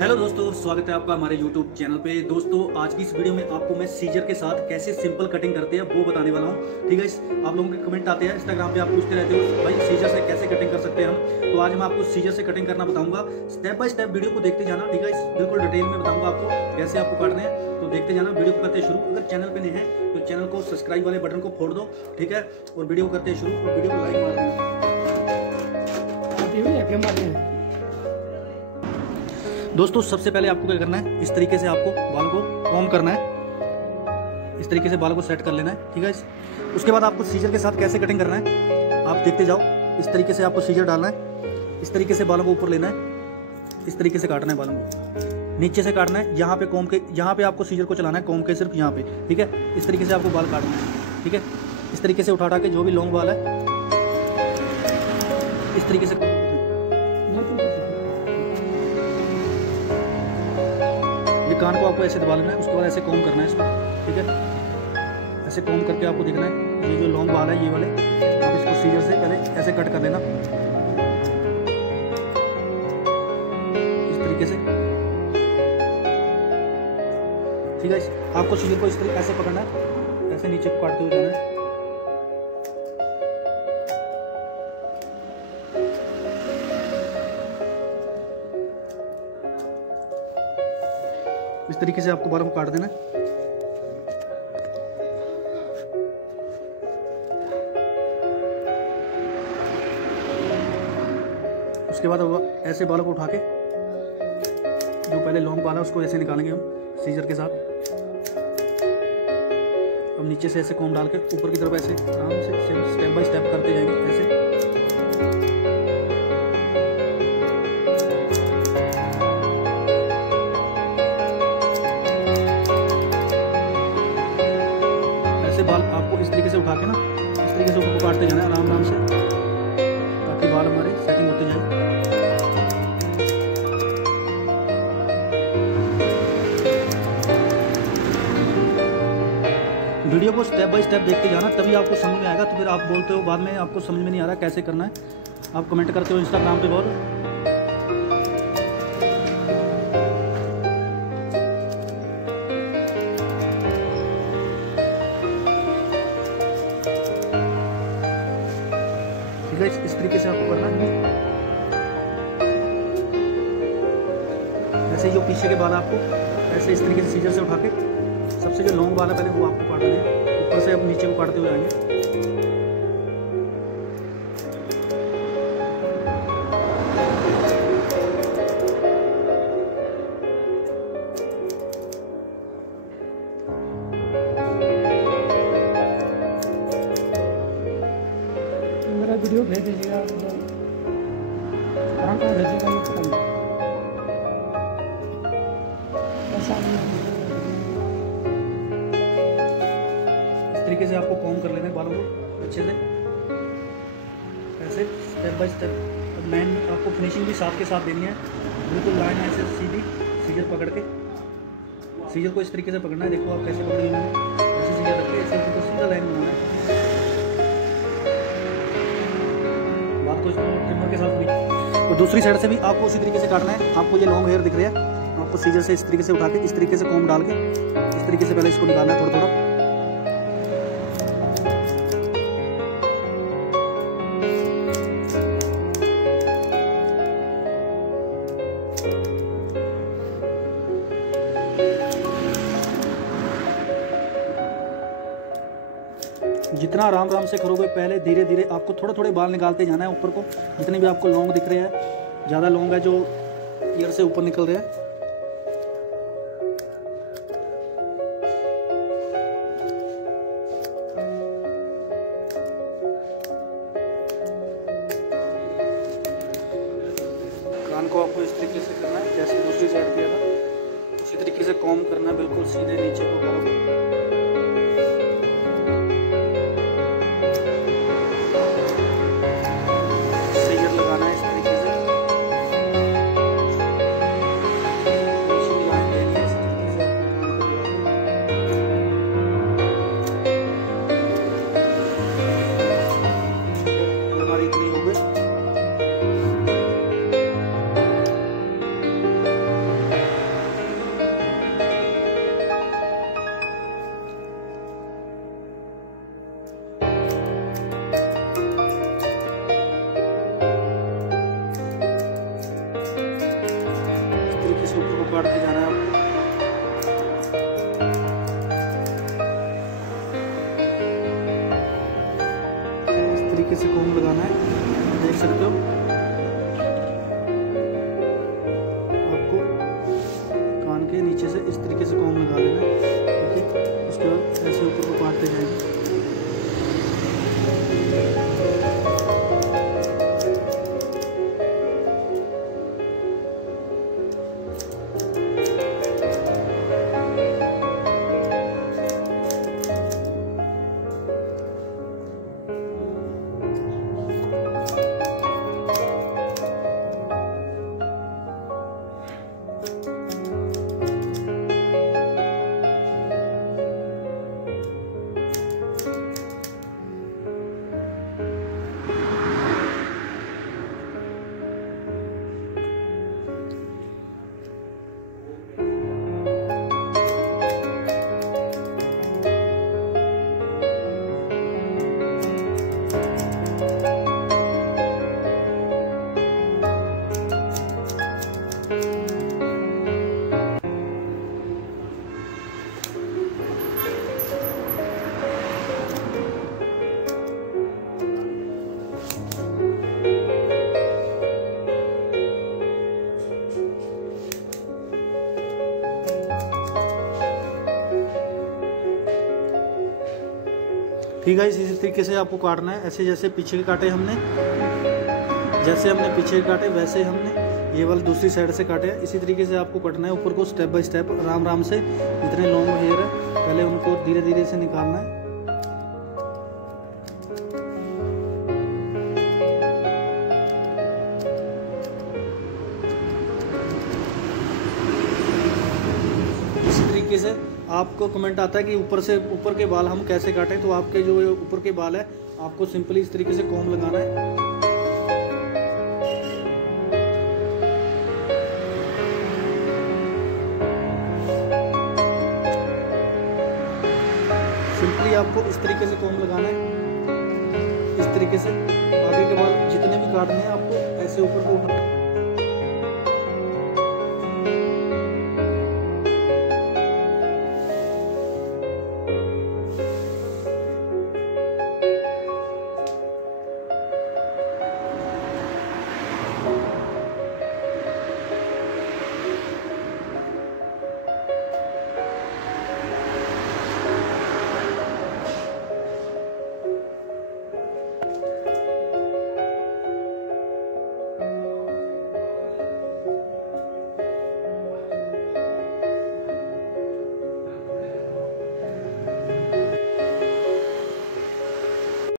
Hello दोस्तों, स्वागत है आपका हमारे YouTube चैनल पे। दोस्तों आज की इस वीडियो में आपको मैं सीजर के साथ कैसे सिंपल कटिंग करते हैं वो बताने वाला हूँ। ठीक है, आप लोगों के कमेंट आते हैं इंस्टाग्राम पे, आप पूछते रहते हो भाई सीजर से कैसे कटिंग कर सकते हैं हम। तो आज मैं आपको सीजर से कटिंग करना बताऊंगा। स्टेप बाय स्टेप वीडियो को देखते जाना। ठीक है, बिल्कुल डिटेल में बताऊंगा आपको कैसे आपको काटने हैं, तो देखते जाना। वीडियो को करते शुरू। अगर चैनल पे नए हैं तो चैनल को सब्सक्राइब वाले बटन को फोड़ दो। ठीक है, और वीडियो को करते शुरू और वीडियो को लाइक मार देना। दोस्तों सबसे पहले आपको क्या करना है, इस तरीके से आपको बालों को कॉम्ब करना है। इस तरीके से बालों को सेट कर लेना है। ठीक है, उसके बाद आपको सीजर के साथ कैसे कटिंग करना है आप देखते जाओ। इस तरीके से आपको सीजर डालना है, इस तरीके से बालों को ऊपर लेना है, इस तरीके से काटना है बालों को, नीचे से काटना है। यहाँ पे कॉम्ब के, यहाँ पे आपको सीजर को चलाना है, कॉम्ब के सिर्फ यहाँ पे। ठीक है, इस तरीके से आपको बाल काटना है। ठीक है, इस तरीके से उठा के जो भी लॉन्ग बाल है इस तरीके से कान को आपको ऐसे दबा लेना है। उसके बाद ऐसे कॉम्ब करना है इसको। ठीक है, ऐसे कॉम्ब करके आपको देखना है ये जो लॉन्ग बाल है ये वाले, आप इसको सीजर से पहले ऐसे कट कर लेना इस तरीके से। ठीक है, आपको सीजर को इस तरीके ऐसे पकड़ना है, ऐसे नीचे को काटते हुए जाना है। इस तरीके से आपको बालों को काट देना है। उसके बाद ऐसे बालों को उठा के जो पहले लॉन्ग बाल है उसको ऐसे निकालेंगे हम सीजर के साथ। अब नीचे से ऐसे कॉम्ब डाल के ऊपर की तरफ ऐसे आराम से स्टेप बाय स्टेप करते जाएंगे ऐसे। बाल आपको इस तरीके से उठा के ना इस तरीके से ऊपर को काटते जाना है आराम से, ताकि बाल हमारे सेटिंग होते जाए। वीडियो को स्टेप बाय स्टेप देखते जाना, तभी आपको समझ में आएगा। तो फिर आप बोलते हो बाद में आपको समझ में नहीं आ रहा कैसे करना है, आप कमेंट करते हो इंस्टाग्राम पे बहुत। इस तरीके से आपको करना है। ऐसे जो पीछे के बाल आपको ऐसे इस तरीके से सीजर से उठा के सबसे जो लॉन्ग बाल है पहले वो आपको काटना है, ऊपर से अब नीचे को काटते हुए आएंगे। वीडियो भेज दीजिएगा, कहाँ भेजिएगा इस तरीके से आपको कॉम्ब कर लेना है बालों को अच्छे से, ऐसे स्टेप बाय स्टेप। लाइन आपको फिनिशिंग भी साथ के साथ देनी है, बिल्कुल लाइन ऐसे सीधी सीजर पकड़ के। सीजर को इस तरीके से पकड़ना है, देखो आप कैसे पकड़ेंगे, ऐसे सीजर रख के ऐसे तो सीधा लाइन बनाना है। बात को ट्रिमर के साथ तो दूसरी साइड से भी आपको उसी तरीके से काटना है। आपको ये लॉन्ग हेयर दिख रहे हैं, आपको सीजर से इस तरीके से उठा के इस तरीके से कॉम्ब डाल के इस तरीके से पहले इसको निकालना है थोड़ा थोड़ा। जितना आराम से करोगे, पहले धीरे धीरे आपको थोड़े थोड़े बाल निकालते जाना है ऊपर को। जितने भी आपको लॉन्ग दिख रहे हैं, ज़्यादा लॉन्ग है जो ईयर से ऊपर निकल रहे हैं, कान को आपको इस तरीके से करना है जैसे दूसरी साइड किया था, उसी तरीके से कॉम्ब करना है बिल्कुल सीधे नीचे को बालों को। काटते जाना है आपको। इस तरीके से कॉम्ब लगाना है, देख सकते हो। आपको कान के नीचे से इस तरीके से कॉम्ब लगा देना है, ठीक है। उसके बाद ऐसे ऊपर को काटते जाएंगे। ठीक है, इसी तरीके से आपको काटना है। ऐसे जैसे पीछे के काटे हमने, जैसे हमने पीछे काटे वैसे हमने ये वाला दूसरी साइड से काटे। इसी तरीके से आपको कटना है ऊपर को, स्टेप बाय स्टेप, आराम आराम से। जितने लॉन्ग हेयर है पहले उनको धीरे धीरे से निकालना है। इसी तरीके से आपको कमेंट आता है कि ऊपर के बाल हम कैसे काटें, तो आपके जो ऊपर के बाल है आपको सिंपली इस तरीके से कॉम्ब लगाना है। सिंपली आपको इस तरीके से कॉम्ब लगाना है। इस तरीके से आगे के बाल जितने भी काटने हैं आपको ऐसे ऊपर को